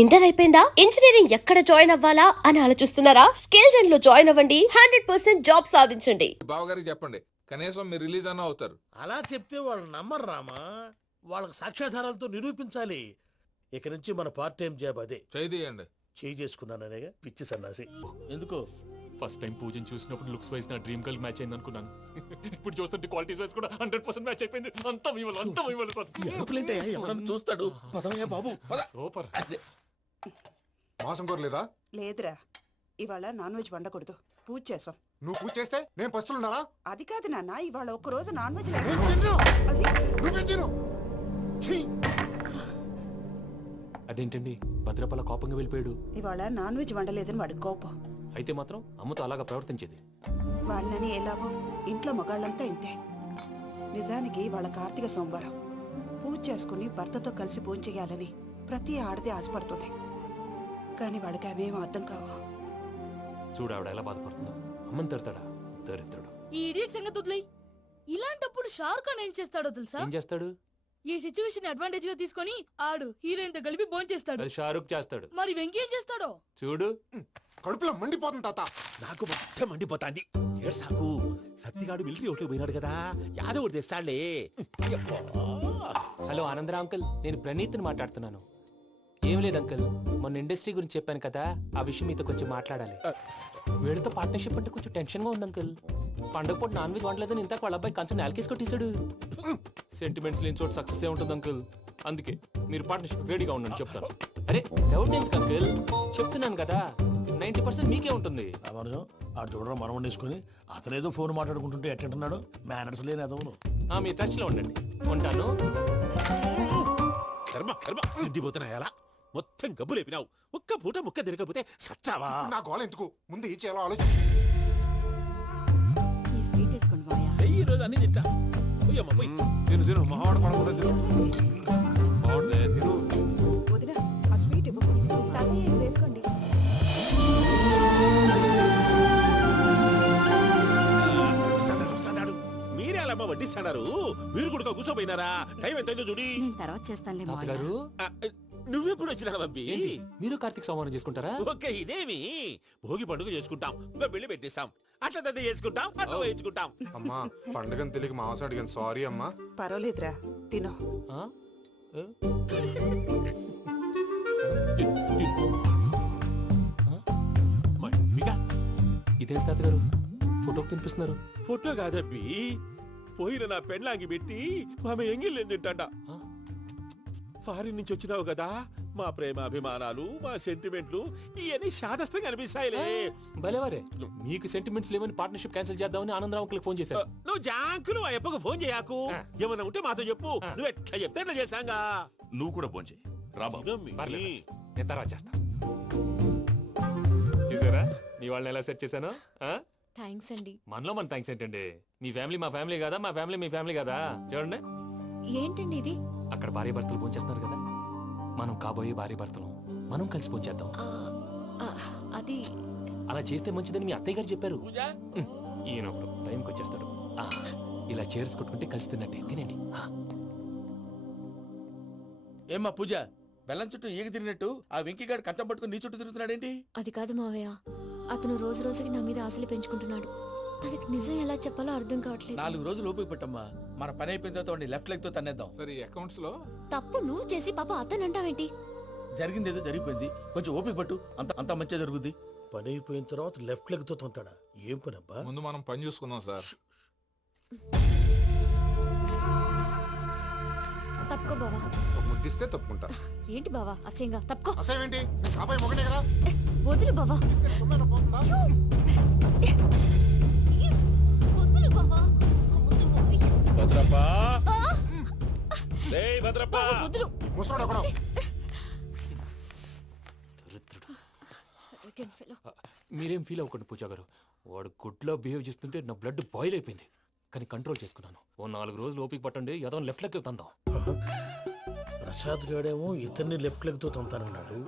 Inter అయిపోయిందా? Engineering ఎక్కడ join అవ్వాలా అని ఆలోచిస్తున్నారా? స్కిల్ జెన్ లో జాయిన్ అవ్వండి. 100% జాబ్ సాధించండి. బావగారికి చెప్పండి, కనీసం మీరు రిలీజ్ అన్న అవుతారు. అలా చెప్తే వాళ్ళు నమ్మరు రామా. వాళ్ళకి సాక్ష్యాధారాలతో నిరూపించాలి. ఇక నుంచి మన పార్ట్ టైం జాబ్ అదే. చేయండి. చేయి చేసుకున్నాననేగా పిచ్చి సన్నాసి. ఎందుకో ఫస్ట్ టైం పూజను చూసినప్పుడు లుక్స్ వైజ్ నా డ్రీమ్ గర్ల్ మ్యాచ్ అయింది అనుకున్నాను. ఇప్పుడు చూస్తుంటే క్వాలిటీస్ వైజ్ కూడా 100% మ్యాచ్ అయిపోయింది. అంతా ఇవ్వాలి సార్. ఎవడన్నా చూస్తాడు. పదవయ్యా బాబు పద. సూపర్. మాసం కోరలేదా? లేదురా, ఇవాళ నాన్ వెజ్ వండకూడదు. పూజ చేసాం. నువ్వు పూజ చేస్తే నేను పస్తులున్నారా? అది కాదు నాన్న, ఇవాళ ఒక్కరోజు నాన్ వెజ్ నేను లేదు. తిన్ను. అది నువ్వే తిను. ఛీ! అదేంటండి భద్రపల కోపంగా వెళ్ళిపోయాడు? ఇవాళ నాన్ వెజ్ వండలేదని వాడి కోపం. అయితే మాత్రం అమ్మతో అలాగా ప్రవర్తించేది. వాడినని ఎలాగో ఇంట్లో మగాళ్ళంతా ఇంతే. నిజానికి వాళ్ళ కార్తీక సోమవారం పూజ చేసుకుని భర్తతో కలిసి పూజ చేయాలని ప్రతి ఆడది ఆశపడుతుంది. కానీ వాళ్ళకి అవేం అర్థం కావు. చూడు ఆవిడ ఎలా బాధపడుతుందో. అమ్మని తిడతాడా దరిద్రుడు. ఈ ఇడియట్ సంగతి వదిలేయ్. ఇలాంటప్పుడు షారుఖ్ ఖాన్ ఏం చేస్తాడో తెలుసా? ఏం చేస్తాడు? ఈ సిచ్యువేషన్ అడ్వాంటేజ్ గా తీసుకొని ఆడు హీరోయిన్ తో కలిపి బోన్ చేస్తాడు. అది షారుఖ్ చేస్తాడు. మరి వెంకీ ఏం చేస్తాడో చూడు. కడుపులో మండిపోతుంది తాత. నాకు మొత్తం మండిపోతాంది. ఏడు సాకు సత్తిగాడు మిలిటరీ ఒకటి పోయినాడు కదా, యాదవ్ ఒకటి తెస్తాడులే. హలో ఆనందరా అంకుల్, నేను ప్రణీత్ని మాట్లాడుతున్నాను. ఏం లేదు అంకుల్, మొన్న ఇండస్ట్రీ గురించి చెప్పాను కదా, ఆ విషయం మీతో కొంచెం మాట్లాడాలి. వీడితో పార్ట్నర్షిప్ అంటే కొంచెం టెన్షన్ గా ఉంది అంకుల్. పండగ పూట నాన్ వెజ్ వండలేదని ఇంతకు వాళ్ళ అబ్బాయి కంచెం నేలకేసి కొట్టేశాడు. సెంటిమెంట్స్ లేని చోట సక్సెస్ ఏ ఉంటుంది అంకుల్. అందుకే మీరు పార్ట్నర్షిప్ రెడీగా ఉండండి, చెప్తాను. అరే డౌట్ ఎందుకు అంకుల్, చెప్తున్నాను కదా 90% మీకే ఉంటుంది. రామానుజం ఆడు చూడడం మనం వండేసుకుని అతనేదో ఫోన్ మాట్లాడుకుంటుంటే ఎట్టంటున్నాడు. మేనర్స్ లేని అదవును. మీ టచ్ లో ఉండండి, ఉంటాను. కర్మ కర్మ ఇంటిపోతున్నా ఎలా మొత్తం గబ్బు లేపినావు. ఒక్క పూట ముక్క తిరగకపోతే సచ్చావా? నా గోల ఎందుకు, ముందు ఏం చేయాలో ఆలోచించు. ఈ స్వీట్ వేసుకోండి బాయా. ఈ రోజు అన్ని తింటా. పోయమ్మ పోయి. తిను మావాడు పడకుండా తిను. మావాడు తిను. వదిన ఆ స్వీట్ ఇవ్వు. వేసుకోండి. వస్తాడు. మీరే అలా అమ్మ వడ్డిస్తాడారు. మీరు కూడా కూర్చోపోయినారా? టైం ఎంతైందో చూడి. నేను తర్వాత చేస్తానులే మావయ్య. తాతగారు నువ్వెప్పుడు వచ్చినా బంబి? మీరు కార్తీక్ సంహారం చేసుకుంటారా? ఓకే, ఇదేమి భోగి పండుగ చేసుకుంటాం, ఇంకా పెళ్లి పెట్టేస్తాం, అట్లా దద్ద చేసుకుంటాం, అట్లా వేయించుకుంటాం. అమ్మా పండుగని తెలియక మాసం అడిగాను, సారీ అమ్మా. పర్వాలేదురా, తినో. ఆ? ఏ? ఇదేంటి తాతగారు ఫోటోకి తినిపిస్తున్నారు? ఫోటో కాదబ్బి, పోయిన నా పెళ్ళాంగి పెట్టి ఆమె ఎంగిల్లేం తింటాడ. ఫారిన్ నుంచి వచ్చినావు కదా, మా ప్రేమ అభిమానాలు మా సెంటిమెంట్లు ఇవన్నీ శాదస్తంగా అనిపిస్తాయిలే. భలేవారే, మీకు సెంటిమెంట్స్ లేవని పార్ట్నర్షిప్ క్యాన్సిల్ చేద్దామని ఆనందరావు అంకుల్ ఫోన్ చేశారు. నువ్వు జాంకులు ఆ అప్పకు ఫోన్ చేయకు. ఏమన్నా ఉంటే మాతో చెప్పు. నువ్వు ఎట్లా చెప్తే ఎట్లా చేశాంగా. నువ్వు కూడా ఫోన్ చేయి రాబాబు. పర్లేదు, నేను తర్వాత చేస్తా. చూసారా మీ వాళ్ళని ఎలా సెట్ చేశాను? థ్యాంక్స్ అండి. మనలో మన థ్యాంక్స్ ఏంటండి? మీ ఫ్యామిలీ మా ఫ్యామిలీ కదా, మా ఫ్యామిలీ మీ ఫ్యామిలీ కదా. చూడండి, ఏంటండి ఇది? అక్కడ భార్య భర్తలు ఫోన్ చేస్తున్నారు కదా, మనం కాబోయే భార్య భర్తలు మనం కలిసి ఫోన్ చేద్దాం. అది అలా చేస్తే మంచిదని మీ అత్తయ్య గారు చెప్పారు. పూజ ఈయన ఒకడు టైంకి వచ్చేస్తాడు. ఇలా చేర్స్ కొట్టుకుంటే కలిసి తిన్నట్టే. తినండి. ఏమ్మా పూజ, బెల్లం చుట్టూ ఈగ తిరిగినట్టు ఆ వెంకీగాడు కంచం పట్టుకుని నీ చుట్టూ తిరుగుతున్నాడేంటి? అది కాదు మావయ్య, అతను రోజు రోజుకి నా మీద ఆశలు పెంచుకుంటున్నాడు. తనకి నిజం ఎలా చెప్పాలో అర్థం కావట్లేదు. 4 రోజులు ఓపిక పట్టమ్మా, మన పని అయిపోయిన తర్వాత వాడిని లెఫ్ట్ లెగ్ తో తన్నేద్దాం. సరే అకౌంట్స్ లో తప్పు నువ్వు చేసి పాప అతను అంటావేంటి? జరిగింది ఏదో జరిగిపోయింది, కొంచెం ఓపిక పట్టు, అంత మంచిగా జరుగుద్ది. పని అయిపోయిన తర్వాత లెఫ్ట్ లెగ్ తో తొంతాడా? ఏం పని అబ్బా? ముందు మనం పని చూసుకుందాం సార్. తప్పుకో బావా. ఒక ముద్దిస్తే తప్పుకుంటా. ఏంటి బావా అసహ్యంగా? తప్పుకో. అసేమేంటి, నేను కాబోయే మొగనే కదా. వదులు బావా. సొమ్మేనా పోతుందా? ప్లీజ్, వదులు బావా. భద్రప్ప, రేయ్ భద్రప్ప. బావా, వదులు. ముసలోడు ఒకడు. Arrogant fellow. మీరేం ఫీల్ అవ్వకండి పూజా గారు. వాడు గుడ్లో బిహేవ్ చేస్తుంటే నా బ్లడ్ బాయిల్ అయిపోయింది. కానీ కంట్రోల్ చేసుకున్నాను. ఓ 4 రోజులు ఓపిక పట్టండి, ఏదో లెఫ్ట్ లెగ్ తందాం. ప్రసాద్ గాడేమో ఇతన్ని లెఫ్ట్ లెగ్ తో తొంతానన్నాడు,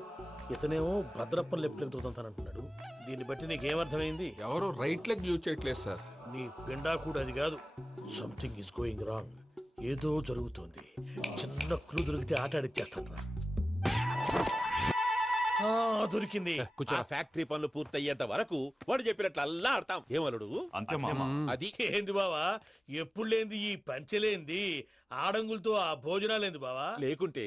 ఇతనేమో భద్రప్పని లెఫ్ట్ లెగ్ తో తొంతానంటున్నాడు. దీన్ని బట్టి నీకేమర్థమైంది? ఎవరు రైట్ లెగ్ యూజ్ చేయట్లేదు సార్. నీ పిండా కూడా అది కాదు. Something is going wrong. ఏదో జరుగుతోంది. చిన్న క్లూ దొరికితే ఆట ఆడిచ్చేస్తాను రా. దొరికింది. ఆ ఫ్యాక్టరీ పనులు పూర్తయ్యేంత వరకు వాడు చెప్పినట్లు అల్లా ఆడతాం. ఏమలుడు అంతే మామ. అది ఏంది బావా ఎప్పుడు లేంది ఈ పంచలేంది, ఆడంగులతో ఆ భోజనాలేంది బావా? లేకుంటే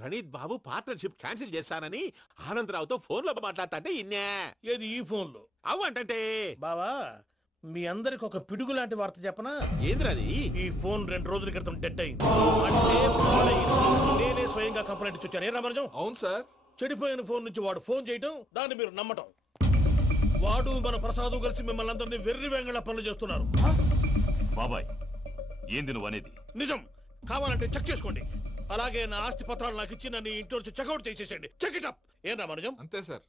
ప్రణీత్ బాబు పార్ట్నర్షిప్ క్యాన్సిల్ చేస్తానని ఆనందరావుతో ఫోన్ లో మాట్లాడతాంటే ఇన్నే. ఏది ఈ ఫోన్ లో? అవ్వంటే బావా మీ అందరికి ఒక పిడుగు లాంటి వార్త చెప్పనా? ఏంద్రది? ఈ ఫోన్ 2 రోజుల క్రితం డెడ్ అయింది. అంటే పాడైంది. నేనే స్వయంగా కంప్లైంట్ ఇచ్చి వచ్చాను. ఏ రామరాజం? అవును సార్. చెడిపోయిన ఫోన్ నుంచి వాడు ఫోన్ చేయటం, దాన్ని మీరు నమ్మటం. వాడు మన ప్రసాదు కలిసి మిమ్మల్ని అందరినీ వెర్రి వెంగళ పనులు చేస్తున్నారు. బాబాయ్ ఏంది నువ్వు అనేది? నిజం. కావాలంటే చెక్ చేసుకోండి. అలాగే నా ఆస్తి పత్రాలు నాకు ఇచ్చి నన్ను ఇంట్లో నుంచి చెక్అౌట్ చేసేసేయండి. Check it up. ఏం రామరాజం? అంతే సార్.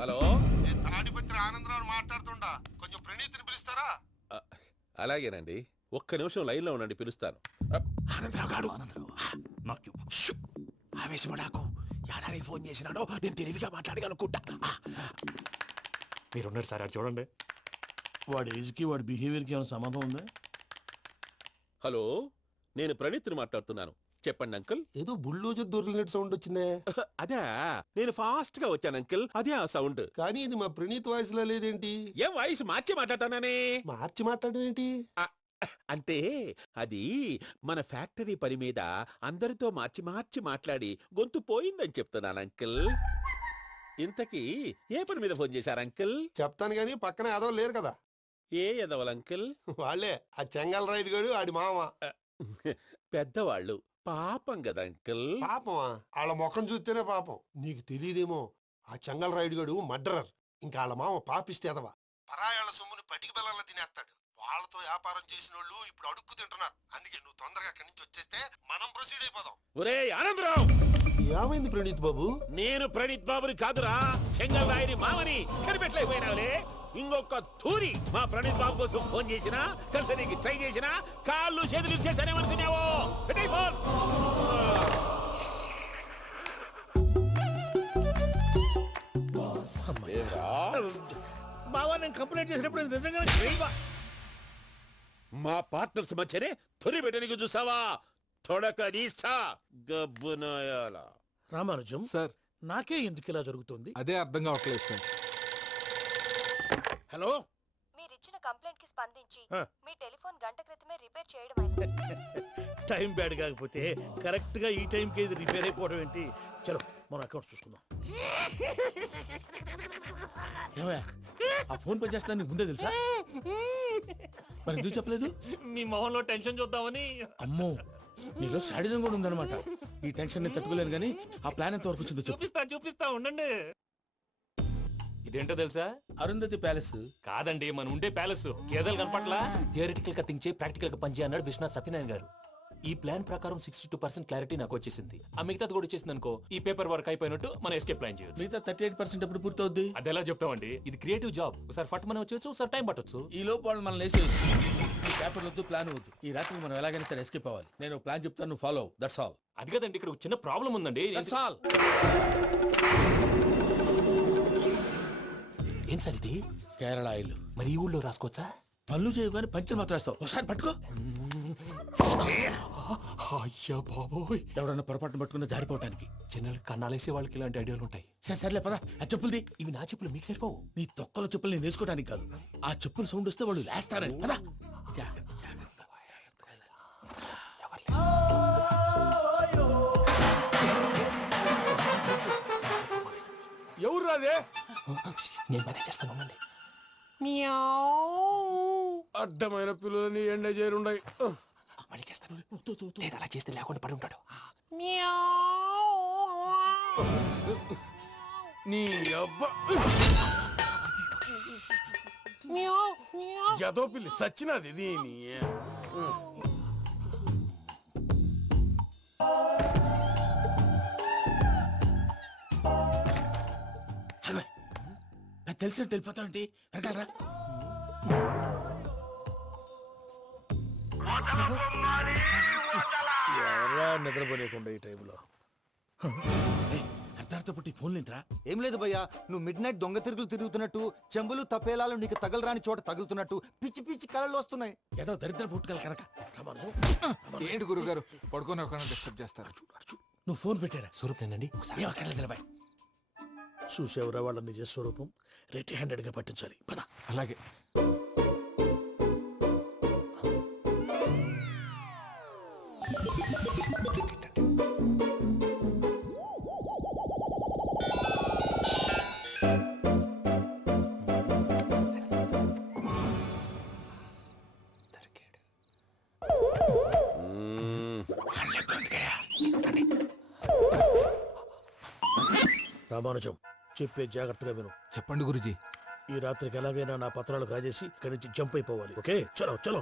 హలో, నేను తాడిపత్రి ఆనందరావు మాట్లాడుతుండా, కొంచెం ప్రణీతిని పిలుస్తారా? అలాగేనండి. ఒక్క నిమిషం లైన్ లో ఉండండి, పిలుస్తాను. ఆనందరావు గాడు. నాకు షూ! ఆవేశపడాకు. యాదానికి ఫోన్ చేసినాడో నేను తెలివిగా మాట్లాడగలనుకుంటా. మీరున్నారు సార్, అది చూడండి. వాడి ఏజ్ కి వాడి బిహేవియర్ కి ఏమైనా సంబంధం ఉందా? హలో, నేను ప్రణీత్ని మాట్లాడుతున్నాను. చెప్పండి అంకుల్. ఏదో బుల్డోజర్ దొరికినట్టు సౌండ్ వచ్చిందే. అదే, నేను ఫాస్ట్ గా వచ్చాను అంకుల్. అదే ఆ సౌండ్. కానీ ఇది మా ప్రణీత్ వాయిస్ లో లేదేంటి? ఏం వాయిస్ మార్చి మాట్లాడతానని? మార్చి మాట్లాడడం ఏంటి? అంటే అది మన ఫ్యాక్టరీ పని మీద అందరితో మార్చి మార్చి మాట్లాడి గొంతు పోయిందని చెప్తున్నాను అంకుల్. ఇంతకీ ఏ పని మీద ఫోన్ చేశారు అంకుల్? చెప్తాను గానీ పక్కన ఏదో లేరు కదా. ఏ ఎదవలు అంకుల్? వాళ్ళే ఆ చెంగల్ రైడ్ గడు ఆడి మామ. పెద్దవాళ్ళు, పాపం కదా అంకుల్. పాపమా? వాళ్ళ ముఖం చూస్తేనే పాపం. నీకు తెలియదేమో, ఆ చెంగల్ రైడ్ గడు మర్డరర్. ఇంకా వాళ్ళ మామ పాపిస్తేదవా. పరాయాళ్ళ సొమ్ముని పటికి బెల్లంలో తినేస్తాడు. వాళ్ళతో వ్యాపారం చేసిన వాళ్ళు ఇప్పుడు అడుక్కు తింటున్నారు. అందుకే నువ్వు తొందరగా అక్కడి నుంచి వచ్చేస్తే మనం ప్రొసీడ్ అయిపోదాం. ఒరే ఆనందరావు, ఏమైంది ప్రణీత్ బాబు? నేను ప్రణీత్ బాబుని కాదురా, సెంగల్ రాయని మామని. కనిపెట్టలేకపోయినావులే. ఇంకొక తూరి మా ప్రణీత్ బాబు కోసం ఫోన్ చేసినా, కలిసి నీకు ట్రై చేసినా కాళ్ళు చేతులు చేశానేమనుకున్నావో. పెట్టేయ్ ఫోన్. బావా నేను కంప్లైంట్ చేసినప్పుడు ఇది నిజంగానే చేయవా? మా పార్ట్నర్స్ మధ్యనే తొలి పెట్టడానికి చూసావా? తొడక నీస్తా గబ్బునాయాల. రామానుజం సార్, నాకే ఎందుకు ఇలా జరుగుతుంది? అదే అర్థం కావట్లేదు సార్. హలో, మీరిచ్చిన కంప్లైంట్ కి స్పందించి ఆ. మీ టెలిఫోన్ గంట క్రితమే రిపేర్ చేయడం టైం బ్యాడ్ కాకపోతే కరెక్ట్ గా ఈ టైం కి ఇది రిపేర్ అయిపోవడం ఏంటి? చలో మన అకౌంట్ చూసుకుందాం. ఏమయ్య, ఆ ఫోన్ పని చేస్తా నీకు ముందే తెలుసా? మరి ఎందుకు చెప్పలేదు? మీ మొహంలో టెన్షన్ చూద్దామని. అమ్మో, నీలో శాడిజం కూడా ఉందన్నమాట. ఈ టెన్షన్ ని తట్టుకోలేను కానీ ఆ ప్లాన్ ఎంత వరకు వచ్చిందో చెప్పు. చూపిస్తా ఉండండి. ఇదేంటో తెలుసా? అరుంధతి ప్యాలెస్ కాదండి, మన ఉండే ప్యాలెస్. గేదెలు కనపట్లా? థియరిటికల్ గా థింక్ చేయి, ప్రాక్టికల్ గా పనిచేయ అన్నాడు విశ్వనాథ్ సత్యనారాయణ గారు. ఈ ప్లాన్ ప్రకారం 62% క్లారిటీ నాకు వచ్చేసింది. ఆ మిగతాది కూడా వచ్చేసింది అనుకో, ఈ పేపర్ వర్క్ అయిపోయినట్టు మనం ఎస్కేప్ ప్లాన్ చేయొచ్చు. మిగతా 38% ఎప్పుడు పూర్తవుద్ది? అది ఎలా చెప్తామండి? ఇది క్రియేటివ్ జాబ్. ఒకసారి ఫట్ మనం వచ్చేయచ్చు, ఒకసారి టైం పట్టొచ్చు. ఈ లోపు వాళ్ళు మనం లేసేయచ్చు. ఈ పేపర్ వద్దు, ప్లాన్ వద్దు. ఈ రాత్రి మనం ఎలాగైనా సరే ఎస్కేప్ అవ్వాలి. నేను ప్లాన్ చెప్తాను, నువ్వు ఫాలో. That's all. అది కదండి, ఇక్కడ ఒక చిన్న ప్రాబ్లం ఉందండి. That's all. ఏం సార్ ఇది? కేరళ ఆయిల్. మరి ఈ ఊళ్ళో రాసుకోవచ్చా? పనులు చేయగానే పంచర్ మాత్రం వేస్తావు. ఒకసారి పట్టుకో. అయ్యా బాబోయ్, ఎవడన్నా పొరపాటున పట్టుకున్న జారిపోవటానికి. జనరల్ కన్నాలేసే వాళ్ళకి ఇలాంటి ఐడియాలు ఉంటాయి. సర్లే పదా, ఆ చెప్పులది. ఇవి నా చెప్పులు మీకు సరిపోవు. నీ తొక్కల చెప్పులు నేను వేసుకోవడానికి కాదు, ఆ చెప్పుల సౌండ్ వస్తే వాళ్ళు లేస్తారని. పదా. ఎవరు రాదే? నేను మేనేజ్ చేస్తాను, ఉండండి. అడ్డమైన పిల్లలని ఎండ చేరుండయి. మళ్ళీ చేస్తాను. లేదు, అలా చేస్తే లేకుండా పడి ఉంటాడు. నీ అబ్బా ఎదో పిల్లి సచ్చినది దీని. నాకు తెలిసినట్టు వెళ్ళిపోతావంటి. వెనకాలరా. ఎవరా నిద్రపోలేకుండా ఈ టైంలో? అర్ధార్థ పుట్టి ఫోన్ లేంట్రా. ఏం లేదు భయ్యా, నువ్వు మిడ్ నైట్ దొంగ తిరుగులు తిరుగుతున్నట్టు, చెంబులు తపేలాలు నీకు తగలరాని చోట తగులుతున్నట్టు పిచ్చి పిచ్చి కళలు వస్తున్నాయి. ఏదో దరిద్ర పుట్టుకల కనుక. రామానుజం, ఏంటి గురుగారు పడుకొని ఒక డిస్టర్బ్ చేస్తారు? నువ్వు ఫోన్ పెట్టారా? స్వరూప్ నేనండి. ఒకసారి ఏం అక్కర్లేదు నిలబాయ్. చూసేవరా వాళ్ళ నిజ స్వరూపం. రెట్టి హ్యాండెడ్ గా పట్టించాలి. పద. అలాగే. రామానుజం, చెప్పే జాగ్రత్తగా విను. చెప్పండి గురుజీ. ఈ రాత్రికి ఎలాగైనా నా పత్రాలు కాజేసి ఇక్కడి నుంచి జంప్ అయిపోవాలి. ఓకే, చలో చలో.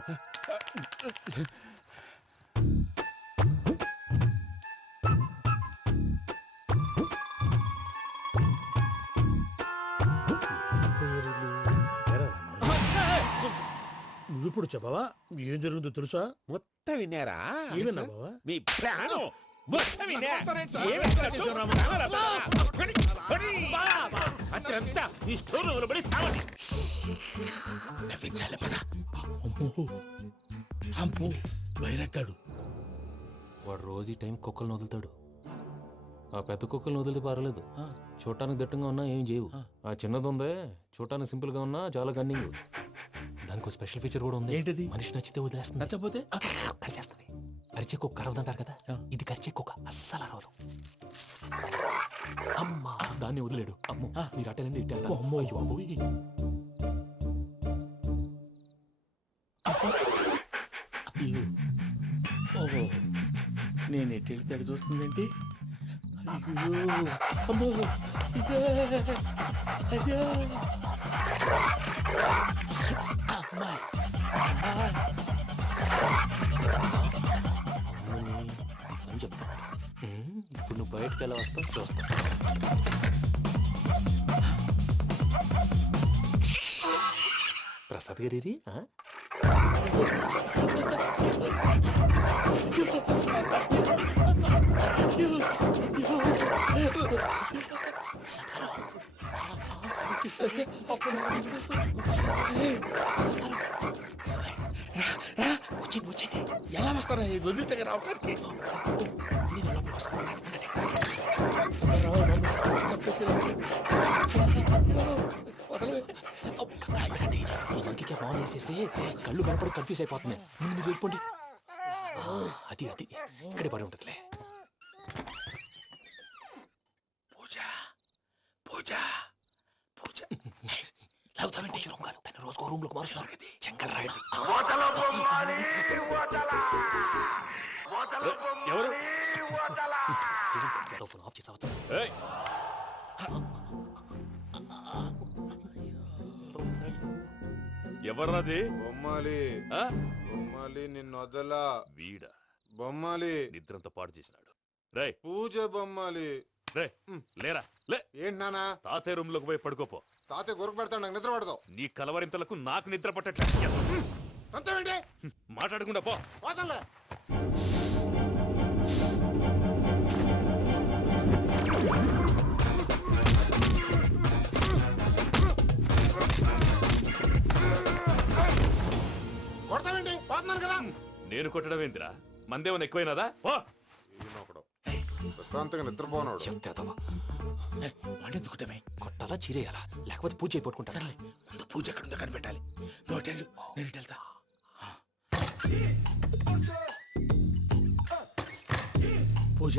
నువ్విప్పుడు చెప్పవా ఏం జరుగుతుందో తెలుసా? మొత్తం విన్నారా? ఏమన్నా బావా? మీ ప్రాణం మొత్తం విన్నా? అత్రంతా ఈ స్టోర్ రూమ్ లో పడి సావండి. నవ్వించాలి, పద. అమ్మో, వైరక్కాడు. వాడు రోజు ఈ టైం కుక్కలను వదులుతాడు. ఆ పెద్ద కుక్కలను వదిలితే పర్లేదు, చూడటానికి దట్టంగా ఉన్నా ఏం చేయవు. ఆ చిన్నది ఉందే, చూడటానికి సింపుల్ గా ఉన్నా చాలా కన్నింగ్. దానికి స్పెషల్ ఫీచర్ కూడా ఉంది. ఏంటిది? మనిషి నచ్చితే వదిలేస్తుంది, నచ్చపోతే కరిచేస్తుంది. కరిచే కుక్క అరవదంటారు కదా, ఇది కరిచే కుక్క అస్సలు అరవదు. అమ్మా, దాన్ని వదిలేడు. అమ్మో, మీరు అటెండి ఇట్టే. అమ్మో. అయ్యో అమ్మోయ్. ఓహో, నేను ఎటు వెళ్తే అటు చూస్తుందేంటి? అయ్యో, అమ్మో, ఇదే, అదే. అమ్మా, అని చెప్తా. ఇప్పుడు నువ్వు బయటకు ఎలా వస్తావు చూస్తా. ప్రసాద్ గారి వచ్చేయండి వచ్చేయండి. ఎలా వస్తారా వదిలితే రావడానికి? నేను లోపలికి వస్తాను. ఇంకే ఫోన్ వేసేస్తే కళ్ళు కనపడి కన్ఫ్యూజ్ అయిపోతున్నాయి. ముందు మీరు వెళ్ళిపోండి. అది అది ఇక్కడే పడి ఉంటుందిలే. పూజ పూజ పూజ. లాగుతామంటే రూమ్ కాదు, తన రోజుకో రూమ్ లోకి మారుస్తున్నారు కదా. శంకర్ రాయుడు. ఎవరు? ఫోన్ ఆఫ్ చేసావచ్చు. ఏయ్! ఎవర్రాది? బొమ్మాలి ఆ? బొమ్మాలి నిన్ను వదలా. వీడా బొమ్మాలి నిద్రంతా పాడు చేసినాడు. రేయ్ పూజ బొమ్మాలి. రే లేరా లే. ఏంటి నానా? తాతయ్య రూమ్ లోకి పోయి పడుకోపో. తాతయ్య గురకు పెడతాడు, నాకు నిద్ర పడదు. నీ కలవరింతలకు నాకు నిద్ర పట్టట్లేదు. అంతేంటి? మాట్లాడకుండా పో. పోతాలే. కొడతావేంటి? పోతున్నాను కదా. నేను కొట్టడం ఏంటిరా? మందేమన్నా ఎక్కువైనదా? పో. ఈయనొకడు ప్రశాంతంగా నిద్రపోనాడు. చెప్తావా? వాడెందుకుంటామే? కొట్టాలా చీరేయాలా లేకపోతే పూజ అయిపోట్టుకుంటా. సర్లే, ముందు పూజ ఎక్కడుందో కనిపెట్టాలి. నువ్వు అటెళ్ళు, నేను ఇటు వెళ్తా. పూజ.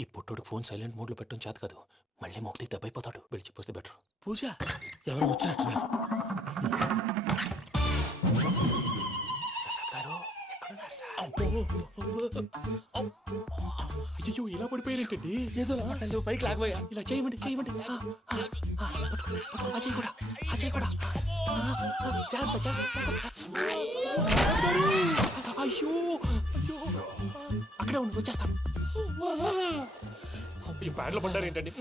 ఈ పుట్టోడు ఫోన్ సైలెంట్ మోడ్ లో పెట్టడం చేత కాదు. మళ్ళీ మొక్కి దెబ్బైపోతాడు. వెళ్ళి చెప్పొస్తే బెటర్. పూజ ఎవరు వచ్చినట్టున్నారు? ప్రసాద్ గారు ఎక్కడున్నారు సార్? అయ్యో ఇలా పడిపోయారేంటండి? ఏదో మాటలు పైకి లాగబోయా. ఇలా చేయమండి చేయమండి. అజయ్ కూడా అజయ్ కూడా. జాగ్రత్త జాగ్రత్త. అయ్యో అక్కడే ఉండి వచ్చేస్తాను. ఈ ప్యాడ్లో పడ్డారు ఏంటండి?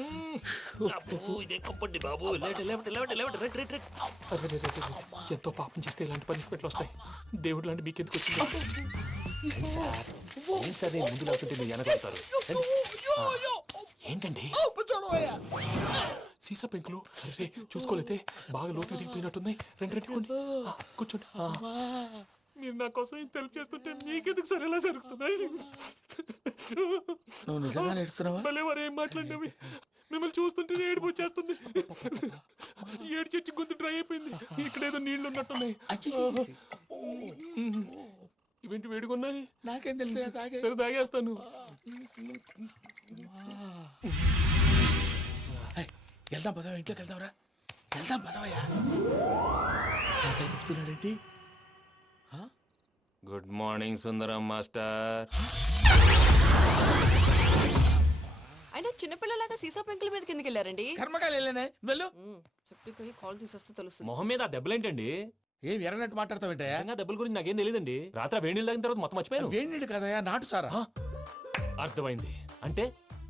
ఎంతో పాపం చేస్తే ఇలాంటి పనిష్మెంట్లు వస్తాయి. దేవుడు లాంటి మీకెందుకు వచ్చింది? ఏం సార్ ముందు లేకుంటే మీరు వెనకాడతారు ఏంటండి? సీసా పెంకులు అరే చూసుకోలేతే బాగా లోతు దిగిపోయినట్టున్నాయి. రెండు కూర్చోండి. మీరు నా కోసం ఇంత హెల్ప్ చేస్తుంటే మీకెందుకు సరే ఎలా జరుగుతున్నాయి? భలే వారు ఏం మాట్లాడినవి. మిమ్మల్ని చూస్తుంటే ఏడుపు వచ్చేస్తుంది. ఏడు చెట్టు గొంతు డ్రై అయిపోయింది. ఇక్కడ ఏదో నీళ్లు ఉన్నట్టున్నాయి. ఇవేంటి వేడుకున్నాయి? నాకేం తెలుసు, సరే తాగేస్తాను. వెళ్దాం పదవా, ఇంట్లోకి వెళ్దాంరా. వెళ్దాం పదవయ్యా. చెప్తున్నాడేంటి? గుడ్ మార్నింగ్ సుందరం మాస్టర్. అయినా చిన్నపిల్లలాగా సీసా పెంకుల మీద కిందకి వెళ్ళారండి. కర్మకాయలు వెళ్ళానే, వెళ్ళు. చెప్పి కాల్ తీసొస్తే తెలుస్తుంది. మొహం మీద ఆ దెబ్బలేంటండి? ఏం ఎర్రనట్టు మాట్లాడతావేంటయ్యా? దెబ్బల గురించి నాకేం తెలియదండి. రాత్రి వేడి నీళ్ళు తాగిన తర్వాత మొత్తం మర్చిపోయాను. వేడి నీళ్ళు కదయ్యా, నాటు సారా. అర్థమైంది. అంటే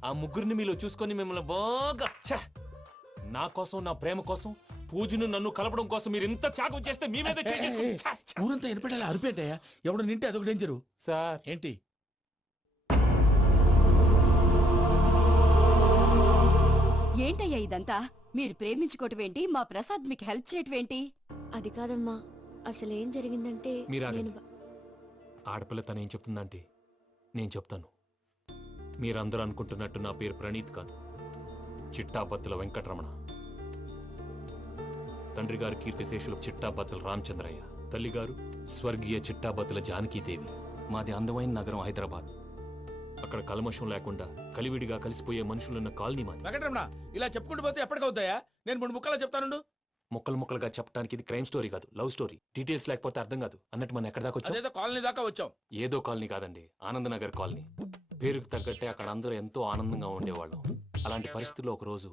ఆ ముగ్గురిని మీలో చూసుకొని మిమ్మల్ని బాగా నా కోసం, నా ప్రేమ కోసం, పూజను నన్ను కలపడం కోసం మీరు ఇంత త్యాగం చేస్తే మీ మీద ఊరంతా ఎనపడేలా అరిపేటయ్యా. ఎవడు నింటే అదొక డేంజరు. సార్ ఏంటి? ఏంటయ్యా ఇదంతా? మీరు ప్రేమించుకోవటం ఏంటి? మా ప్రసాద్ మీకు హెల్ప్ చేయటం ఏంటి? అది కాదమ్మా, అసలు ఏం జరిగిందంటే మీరు నేను ఆడపిల్ల తనేం చెప్తుందంటే నేను చెప్తాను. మీరందరూ అనుకుంటున్నట్టు నా పేరు ప్రణీత్ కాదు, చిట్టాబత్తుల వెంకటరమణ. తండ్రి గారు కీర్తిశేషులు చిట్టాబత్తుల రామచంద్రయ్య, తల్లిగారు స్వర్గీయ చిట్టాబత్తుల జానకీదేవి. మాది అందమైన నగరం హైదరాబాద్. అక్కడ కల్మషం లేకుండా కలివిడిగా కలిసిపోయే మనుషులున్న కాలనీ మాది. వెంకటరమణ, ఇలా చెప్పుకుంటూ పోతే ఎప్పటికవుతాయా? నేను 3 ముక్కలా చెప్తానుండు. ముక్కలు ముక్కలుగా చెప్పడానికి ఇది క్రైమ్ స్టోరీ కాదు, లవ్ స్టోరీ. డీటెయిల్స్ లేకపోతే అర్థం కాదు. అన్నట్టు మనం ఎక్కడ దాకా వచ్చాం? అదేదో కాలనీ దాకా వచ్చాం. ఏదో కాలనీ కాదండి, ఆనందనగర్ కాలనీ. పేరుకు తగ్గట్టే అక్కడ అందరూ ఎంతో ఆనందంగా ఉండేవాళ్ళం. అలాంటి పరిస్థితుల్లో ఒకరోజు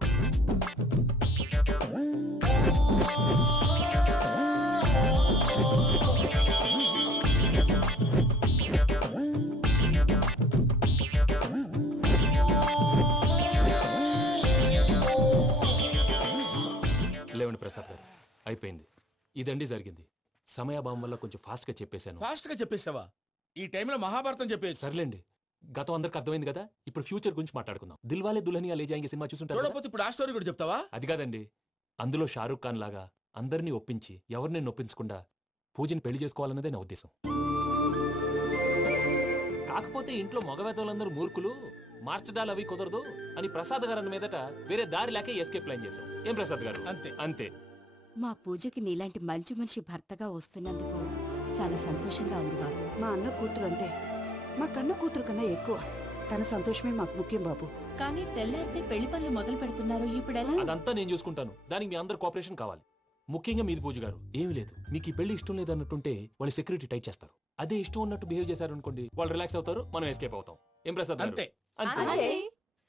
లేవండి ప్రసాద్ గారు, అయిపోయింది. ఇదండి జరిగింది. సమయాభావం వల్ల కొంచెం ఫాస్ట్ గా చెప్పేశాను. ఫాస్ట్ గా చెప్పేసావా? ఈ టైంలో మహాభారతం చెప్పేసి. సర్లేండి, గతం అందరికి అర్థమైంది కదా. ఇప్పుడు ఫ్యూచర్ గురించి మాట్లాడుకుందాం. దిల్వాలే దుల్హనియా లే జాయేంగే సినిమా చూసుంటారు. చూడకపోతే ఇప్పుడు ఆ స్టోరీ కూడా చెప్తావా? అది కాదండి, అందులో షారూక్ ఖాన్ లాగా అందరినీ ఒప్పించి ఎవరిని నొప్పించకుండా పూజని పెళ్లి చేసుకోవాలన్నదే నా ఉద్దేశం. కాకపోతే ఇంట్లో మగవేతలందరూ మూర్ఖులు, మార్చడాలు అవి కుదరదు అని ప్రసాద్ గారు అన్న మీదట వేరే దారి లేక ఎస్కేప్ ప్లాన్ చేశాం. ఏం ప్రసాద్ గారు? అంతే అంతే. మా పూజకి నీలాంటి మంచి మనిషి భర్తగా వస్తున్నందుకు చాలా సంతోషంగా ఉంది బాబు. మా అన్న కూతురు అంటే మా కన్న కూతురు కన్నా ఎక్కువ. తన సంతోషమే మాకు ముఖ్యం బాబు. కానీ తెల్లారితే పెళ్లి పనులు మొదలు పెడుతున్నారు, ఇప్పుడెలా? అదంతా నేను చూసుకుంటాను. దానికి మీ అందరు కోఆపరేషన్ కావాలి. ముఖ్యంగా మీది పూజ గారు. ఏమీ లేదు, మీకు ఈ పెళ్లి ఇష్టం లేదు అన్నట్టుంటే వాళ్ళు సెక్యూరిటీ టైట్ చేస్తారు. అదే ఇష్టం ఉన్నట్టు బిహేవ్ చేశారు అనుకోండి, వాళ్ళు రిలాక్స్ అవుతారు, మనం ఎస్కేప్ అవుతాం. ఏం ప్రసాద్ గారు? అంతే. అంతే.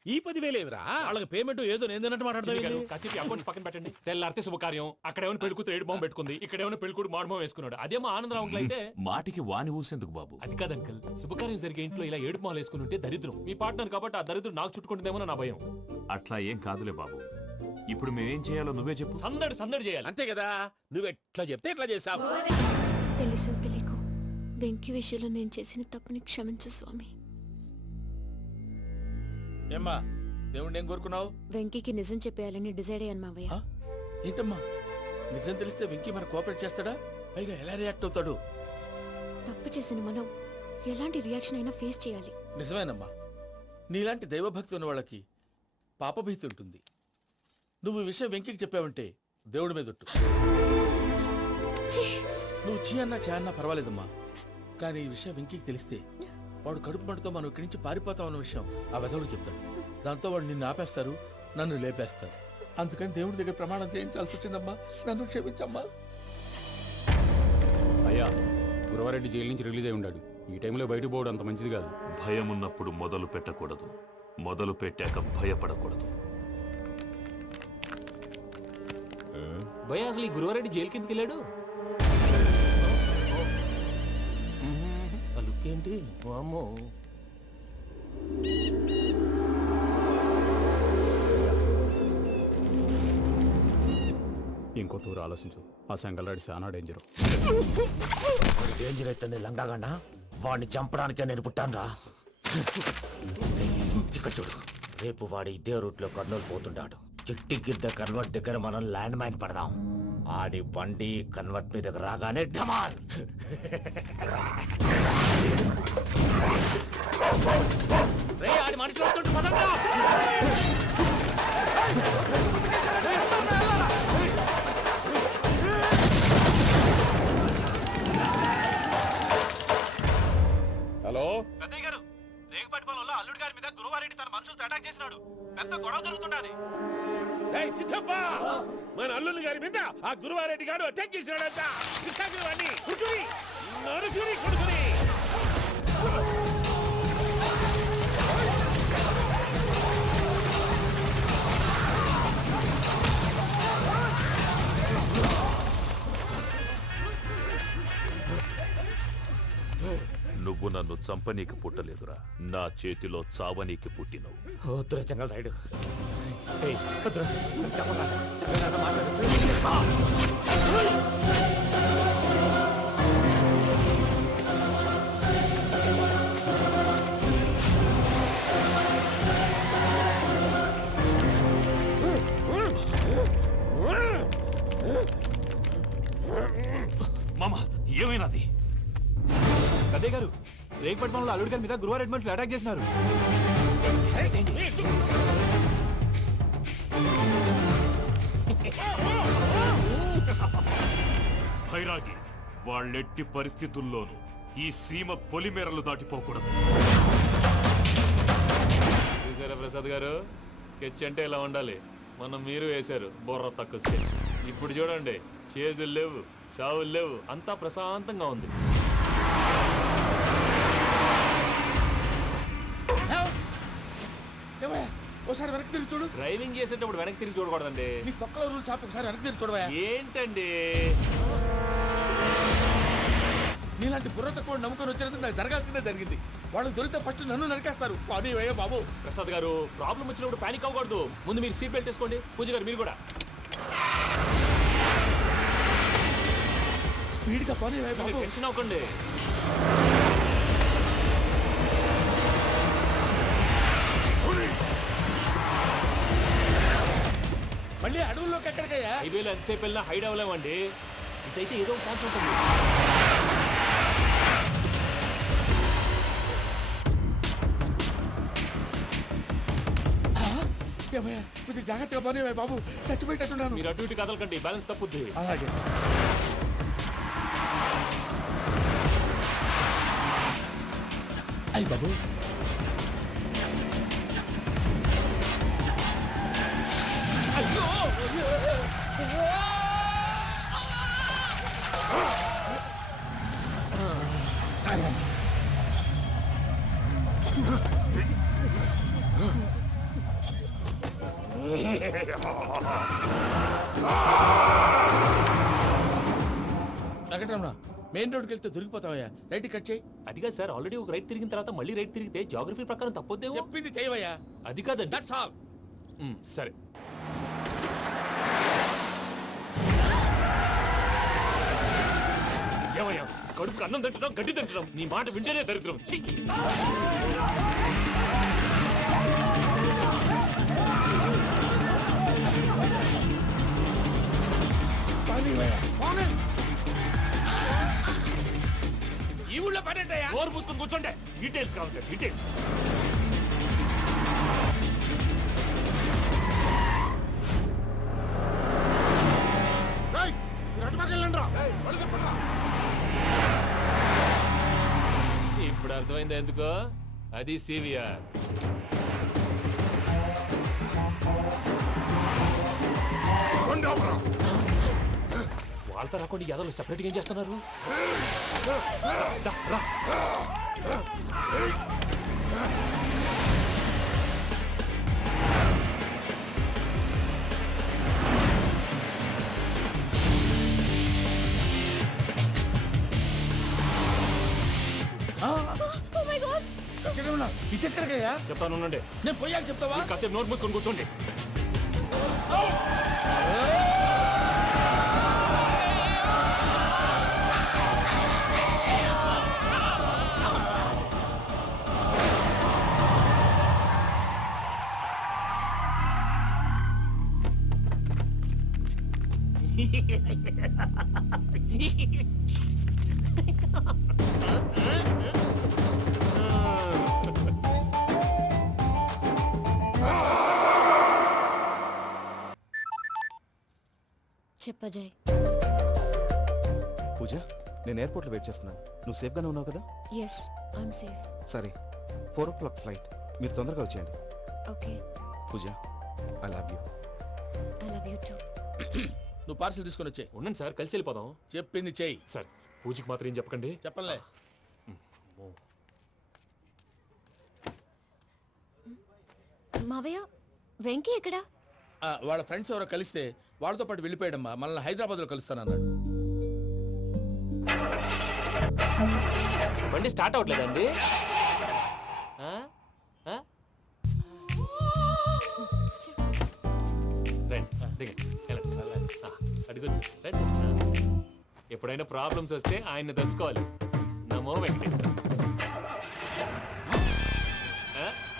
ఈ 10,000 ఏమిరా? వాళ్ళకి పేమెంట్ ఏదో నేందన్నట్టు మాట్లాడతావు. కాసేపు అకౌంట్స్ పక్కన పెట్టండి. తెల్లారితే శుభకార్యం. అక్కడేమైనా పెళ్లి కూతురు ఏడు బాంబు పెట్టుకుంది, ఇక్కడేమైనా పెళ్లి కూతురు మాడు బాంబు వేసుకున్నాడు. అదేమో ఆనందరావు అయితే మాటికి వాని ఊసేందుకు బాబు? అది కాదు అంకల్, శుభకార్యం జరిగే ఇంట్లో ఇలా ఏడు మాలు వేసుకుని ఉంటే దరిద్రం. మీ పార్ట్నర్ కాబట్టి ఆ దరిద్రం నాకు చుట్టుకుంటుందేమో నా భయం. అట్లా ఏం కాదులే బాబు. ఇప్పుడు మేమేం చేయాలో నువ్వే చెప్పు. సందడి సందడి చేయాలి. అంతే కదా, నువ్వు ఎట్లా చెప్తే ఎట్లా చేసావు. తెలుసో తెలియకో వెంకీ విషయంలో నేను చేసిన తప్పుని క్షమించు స్వామి. ఏమ్మా, దేవుణ్ణి ఏం కోరుకున్నావు? వెంకీకి నిజం చెప్పేయాలని డిసైడ్ అయ్యాను మావయ్య. ఏంటమ్మా, నిజం తెలిస్తే వెంకీ మన కోఆపరేట్ చేస్తాడా? పైగా ఎలా రియాక్ట్ అవుతాడు? తప్పు చేసిన మనం ఎలాంటి రియాక్షన్ అయినా ఫేస్ చేయాలి. నిజమేనమ్మా, నీలాంటి దైవభక్తి ఉన్న వాళ్ళకి పాపభీతి ఉంటుంది. నువ్వు ఈ విషయం వెంకీకి చెప్పావంటే దేవుడి మీద ఒట్టు. నువ్వు చీ అన్నా చే అన్నా పర్వాలేదమ్మా, కానీ ఈ విషయం వెంకీకి తెలిస్తే వాడు కడుపు మంటతో మనం ఇక్కడి నుంచి పారిపోతాం అన్న విషయం ఆ వెధవుడు చెప్తాడు. దాంతో వాడు నిన్ను ఆపేస్తారు, నన్ను లేపేస్తారు. అందుకని దేవుడి దగ్గర ప్రమాణం చేయించాల్సి వచ్చిందమ్మా. నన్ను క్షమించమ్మా. అయ్యా, గురవారెడ్డి జైలు నుంచి రిలీజ్ అయి ఉన్నాడు. ఈ టైంలో బయటకు పోవడం అంత మంచిది కాదు. భయం ఉన్నప్పుడు మొదలు పెట్టకూడదు, మొదలు పెట్టాక భయపడకూడదు. భయ అసలు ఈ గురువారెడ్డి జైలు కిందకి వెళ్ళాడు. లుక్ ఏంటి? వామ్మో. ఇంకో తూరు ఆలోచించు. ఆ సంగల్రాడి చాలా డేంజరు. డేంజర్ అయితే లంగాగండ వాడిని చంపడానికే నేను పుట్టానురా. ఇక్కడ చూడు, రేపు వాడి ఇదే రూట్ లో కర్నూలు పోతుంటాడు. చిట్టి గిద్ద కన్వర్ట్ దగ్గర మనం ల్యాండ్ మైన్ పడదాం. ఆడి బండి కన్వర్ట్ మీద రాగానే ఢమాన్. ఆడి మనుషులు వస్తుంటే పదండ్రా. హలో పెద్దయ్య గారు, రేగుపాటి పొలంలో అల్లుడి గారి మీద గురువారెడ్డి తన మనుషులతో అటాక్ చేసినాడు. పెద్ద గొడవ జరుగుతున్నది. సిద్ధప్ప, మన అల్లుని గారి మీద ఆ గురువారెడ్డి గారు అటాక్ చేసినాడంట. కృష్ణాగిరి కుడుకుని నడుచుని కొడుకుని. నువ్వు నన్ను చంపనీకి పుట్టలేదురా, నా చేతిలో చావనీకి పుట్టినవు. చెంగల్ రైడ్ మామ ఏమైనాది? పెద్దయ్య గారు, రేగుపాటి పొలంలో అల్లుడి గారి మీద గురువారెడ్డి మనుషులు అటాక్ చేసినారు. భైరాగి, వాళ్ళెట్టి పరిస్థితుల్లోనూ ఈ సీమ పొలిమేరలు దాటిపోకూడదు. చూసారా ప్రసాద్ గారు, స్కెచ్ అంటే ఇలా ఉండాలి. మనం మీరు వేశారు బుర్ర తక్కువ స్కెచ్. ఇప్పుడు చూడండి, చేజులు లేవు, చావులు లేవు, అంతా ప్రశాంతంగా ఉంది. ఒకసారి వెనక్కి తిరిగి చూడు. డ్రైవింగ్ చేసేటప్పుడు వెనక్కి తిరిగి చూడకూడదండి. నీ తొక్కలో రూల్స్ ఆపు, ఒకసారి వెనక్కి తిరిగి చూడవా. ఏంటండి నీలాంటి బుర్ర తక్కువ నమ్ముకొని వచ్చినందుకు నాకు జరగాల్సిందే జరిగింది. వాళ్ళు దొరికితే ఫస్ట్ నన్ను నరికేస్తారు. కానీ అయ్యో బాబు. ప్రసాద్ గారు, ప్రాబ్లం వచ్చినప్పుడు పానిక్ అవ్వకూడదు. ముందు మీరు సీట్ బెల్ట్ వేసుకోండి. పూజ గారు మీరు కూడా స్పీడ్గా పని బాబు. టెన్షన్ అవ్వకండి. మళ్ళీ అడవుల్లోకి ఎక్కడికయ్యా? హైవేలో ఎంతసేపు వెళ్ళినా హైడ్ అవ్వలేమండి. ఇదైతే ఏదో ఒక ఛాన్స్ ఉంటుంది. కొంచెం జాగ్రత్తగా పని బాబు, చచ్చిపోయేటట్టున్నాను. మీరు అటు ఇటు కదలకండి, బ్యాలెన్స్ తప్పుద్ది. అలాగే. అయ్యి బాబు, అయ్యో వెంకటరమణ, మెయిన్ రోడ్కి వెళ్తే దొరికిపోతావయ్యా. రైట్ కట్ చేయి. అది కాదు సార్, ఆల్రెడీ ఒక రైట్ తిరిగిన తర్వాత మళ్ళీ రైట్ తిరిగితే జాగ్రఫీ ప్రకారం తప్పొద్దేమో. చెప్పింది చేయవయ్యా. అది కాదండి. That's all. సరే. ఏమయ్యా, కడుపు అన్నం తింటున్నాం, గడ్డి తింటున్నాం. నీ మాట వింటేనే దరిద్రం. ఈ ఊళ్ళో పడేటయ్యా. ఓరు పూసుకొని కూర్చోండి. డీటెయిల్స్ కావాలి, డీటెయిల్స్. ఇప్పుడు అర్థమైంది ఎందుకో. అది సివిఆర్. వాళ్ళతో రాకుండా యాదవ్ సెపరేట్గా ఏం చేస్తున్నారు? ఇటెక్కడికయ్యా? చెప్తాను, నేను పోయాక చెప్తావా? కాసేపు నోట్ మూసుకొని కూర్చోండి. చెప్పజాయ్. పూజ, నేను ఎయిర్పోర్ట్లో వెయిట్ చేస్తున్నాను. నువ్వు సేఫ్గానే ఉన్నావు కదా? Yes, I'm safe. సరే, 4 o'clock ఫ్లైట్. మీరు తొందరగా వచ్చేయండి. Okay. Pooja, I love you. I love you too. నువ్వు పార్సల్ తీసుకొని వచ్చే. ఉండండి సార్, కలిసి వెళ్ళిపోదాం. చెప్పింది చెయ్యి. సార్, పూజకి మాత్రం ఏం చెప్పకండి. చెప్పలే. మావయ్య, వెంకీ ఎక్కడా? వాళ్ళ ఫ్రెండ్స్ ఎవరో కలిస్తే వాళ్ళతో పాటు వెళ్ళిపోయాడమ్మా. మనల్ని హైదరాబాద్లో కలుస్తానన్నాడు. బండి స్టార్ట్ అవ్వట్లేదండి. ఎప్పుడైనా ప్రాబ్లమ్స్ వస్తే ఆయన్ని తెలుసుకోవాలి. నమో వెంకటేశ్వర.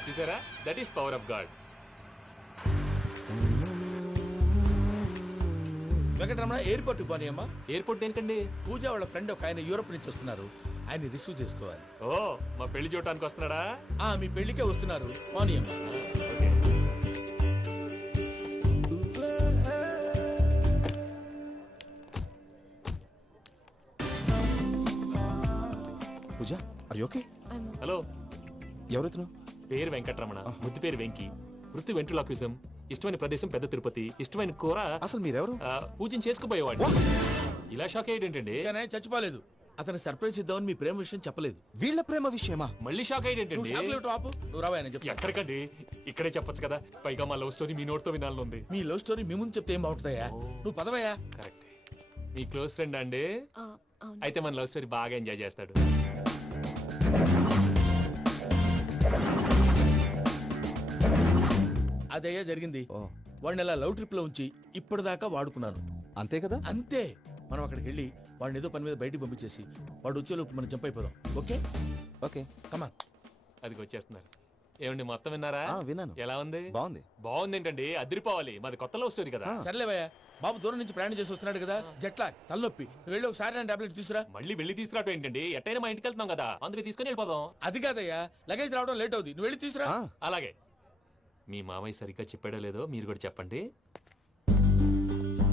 చూసారా, that is power of God. Venkataramana, airport పోనీ అమ్మా. ఎయిర్పోర్ట్ ఏంటండి? పూజ వాళ్ళ ఫ్రెండ్ ఒక ఆయన యూరోప్ నుంచి వస్తున్నారు. ఆయన రిసీవ్ చేసుకోవాలి. ఓ, మా పెళ్లి చూడటానికి వస్తున్నాడా? మీ పెళ్లికే వస్తున్నారు. పోనీ అమ్మా. పూజ, ఆర్ యు ఓకే? హలో, ఎవరెత్తును? పేరు వెంకటరమణ, ముద్దు పేరు వెంకీ, వృత్తి వెంట్రులాక్విజం, ఇష్టమైన ప్రదేశం పెద్ద తిరుపతి, ఇష్టమైన కూర. అసలు మీరెవరు? పూజను చేసుకుపోయేవాడు. ఇలా షాక్ అయ్యేటండి. చచ్చిపోలేదు. అతను సర్ప్రైజ్ ఇద్దామని మీ ప్రేమ విషయం చెప్పలేదు. వీళ్ళ ప్రేమ విషయమా? మళ్ళీ షాక్ అయ్యేటండి. నువ్వు రావాయని చెప్పి. ఎక్కడికండి, ఇక్కడే చెప్పొచ్చు కదా. పైగా మా లవ్ స్టోరీ మీ నోట్తో వినాలని ఉంది. మీ లవ్ స్టోరీ మీ ముందు చెప్తే ఏం బాగుంటుందయ్యా? నువ్వు పదవయ్యా. కరెక్ట్. మీ క్లోజ్ ఫ్రెండ్ అండి? అయితే మన లవ్ స్టోరీ బాగా ఎంజాయ్ చేస్తాడు. అదయ్యా జరిగింది. వాడిని అలా లవ్ ట్రిప్ లో ఉంచి ఇప్పటిదాకా వాడుకున్నాను. అంతే కదా? అంతే. మనం అక్కడికి వెళ్ళి వాడిని ఏదో పని మీద బయటికి పంపించేసి వాడు వచ్చేలోపు మనం జంప్ అయిపోదాం. ఓకే ఓకే, కమా. అది వచ్చేస్తున్నారు. ఏమండి, మొత్తం విన్నారా? విన్నాను. ఎలా ఉంది? బాగుంది. బాగుంది ఏంటండి, అదిరిపోవాలి. మాది కొత్త లవ్ స్టోరీ కదా. సర్లేవయ్యా, బాబు దూరం నుంచి ప్రయాణం చేసి వస్తున్నాడు కదా, జట్లా తలనొప్పి. వెళ్ళి ఒకసారి నా టాబ్లెట్ తీసుకురా. మళ్ళీ వెళ్ళి తీసుకురావడం ఏంటండి? ఎట్టైనా మా ఇంటికి వెళ్తున్నాం కదా, అందుకే తీసుకొని వెళ్ళిపోదాం. అది కాదయ్యా, లగేజ్ రావడం లేట్ అవుతుంది. నువ్వు వెళ్ళి తీసుకురా. అలాగే. మీ మామయ్య సరిగ్గా చెప్పాడో లేదో మీరు కూడా చెప్పండి.